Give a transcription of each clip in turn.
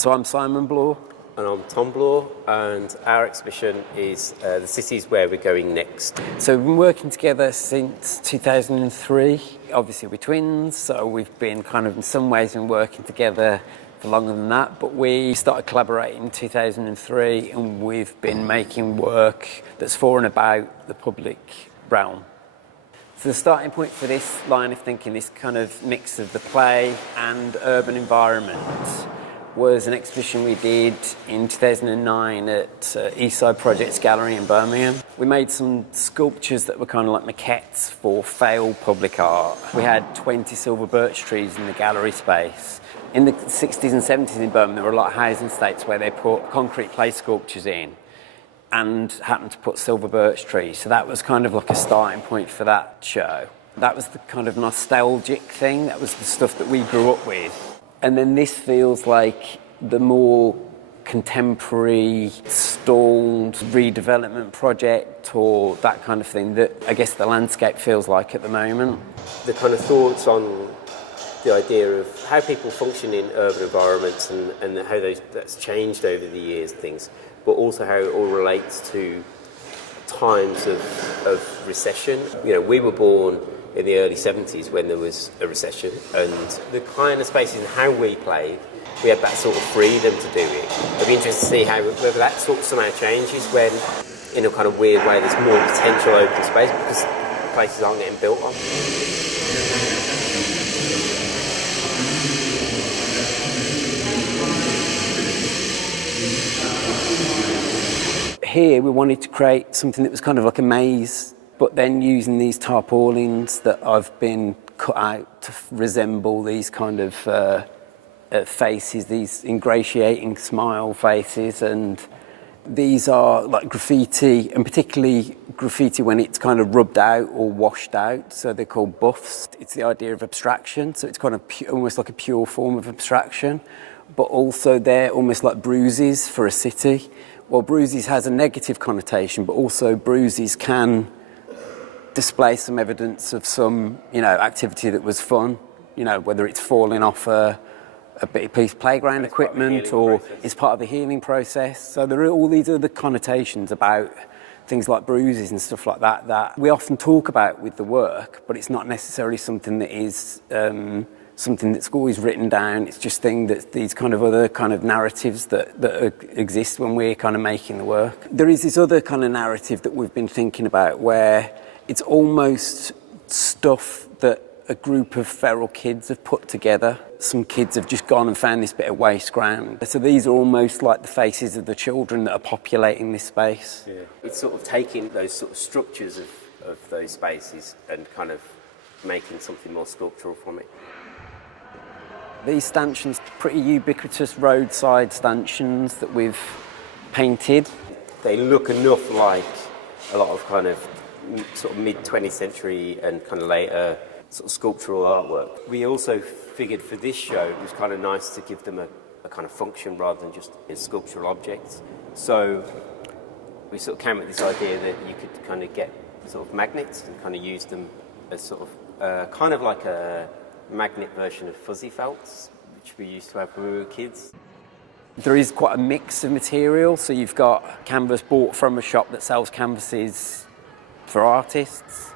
So I'm Simon Bloor. And I'm Tom Bloor, and our exhibition is The Cities Where We're Going Next. So we've been working together since 2003. Obviously we're twins, so we've been kind of in some ways been working together for longer than that, but we started collaborating in 2003 and we've been making work that's for and about the public realm. So the starting point for this line of thinking, this kind of mix of the play and urban environment, was an exhibition we did in 2009 at Eastside Projects Gallery in Birmingham. We made some sculptures that were kind of like maquettes for failed public art. We had 20 silver birch trees in the gallery space. In the 60s and 70s in Birmingham, there were a lot of housing estates where they put concrete play sculptures in and happened to put silver birch trees. So that was kind of like a starting point for that show. That was the kind of nostalgic thing. That was the stuff that we grew up with. And then this feels like the more contemporary, stalled redevelopment project or that kind of thing that I guess the landscape feels like at the moment. The kind of thoughts on the idea of how people function in urban environments and how that's changed over the years and things, but also how it all relates to times of recession. You know, we were born in the early 70s when there was a recession, and the kind of spaces and how we played, we had that sort of freedom to do it. I'd be interested to see whether that sort of somehow changes when, in a kind of weird way, there's more potential open space because places aren't getting built on. Here we wanted to create something that was kind of like a maze, but then using these tarpaulins that have been cut out to resemble these kind of faces, these ingratiating smile faces, and these are like graffiti, and particularly graffiti when it's kind of rubbed out or washed out, so they're called buffs. It's the idea of abstraction, so it's kind of almost like a pure form of abstraction, but also they're almost like bruises for a city. Well, bruises has a negative connotation, but also bruises can display some evidence of some, activity that was fun, whether it's falling off a piece of playground equipment or it's part of the healing process. So there are all these other connotations about things like bruises and stuff like that we often talk about with the work, but it's not necessarily something that is something that's always written down. It's just these kind of other kind of narratives that exist when we're kind of making the work. There is this other kind of narrative that we've been thinking about where it's almost stuff that a group of feral kids have put together. Some kids have just gone and found this bit of waste ground. So these are almost like the faces of the children that are populating this space. Yeah. It's sort of taking those sort of structures of those spaces and kind of making something more sculptural from it. These stanchions, pretty ubiquitous roadside stanchions that we've painted. They look enough like a lot of kind of sort of mid-20th century and kind of later sort of sculptural artwork. We also figured for this show it was kind of nice to give them a kind of function rather than just as sculptural objects. So we sort of came with this idea that you could kind of get sort of magnets and kind of use them as sort of kind of like a magnet version of fuzzy felts, which we used to have when we were kids. There is quite a mix of material, so you've got canvas bought from a shop that sells canvases for artists,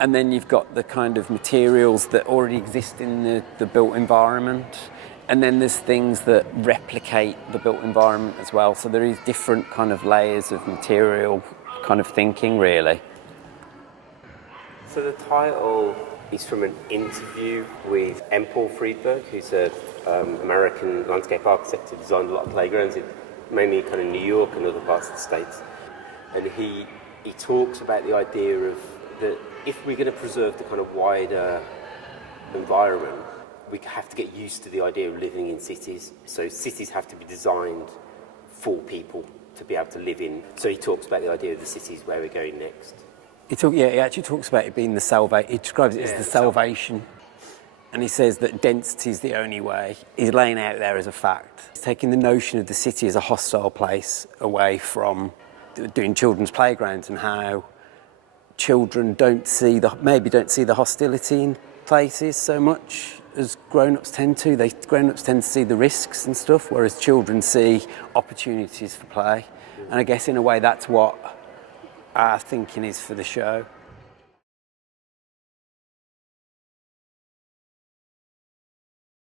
and then you've got the kind of materials that already exist in the built environment, and then there's things that replicate the built environment as well, so there is different kind of layers of material kind of thinking, really. So the title is from an interview with Freidberg, who's an American landscape architect who designed a lot of playgrounds in mainly kind of New York and other parts of the States. And he talks about the idea of that if we're going to preserve the kind of wider environment, we have to get used to the idea of living in cities. So cities have to be designed for people to be able to live in. So he talks about the idea of the cities where we're going next. He actually talks about it being the salvation. He describes it as the salvation. And he says that density is the only way. He's laying out there as a fact. He's taking the notion of the city as a hostile place away from doing children's playgrounds and how children maybe don't see the hostility in places so much as grown-ups tend to. Grown-ups tend to see the risks and stuff, whereas children see opportunities for play. And I guess in a way that's what our thinking is for the show.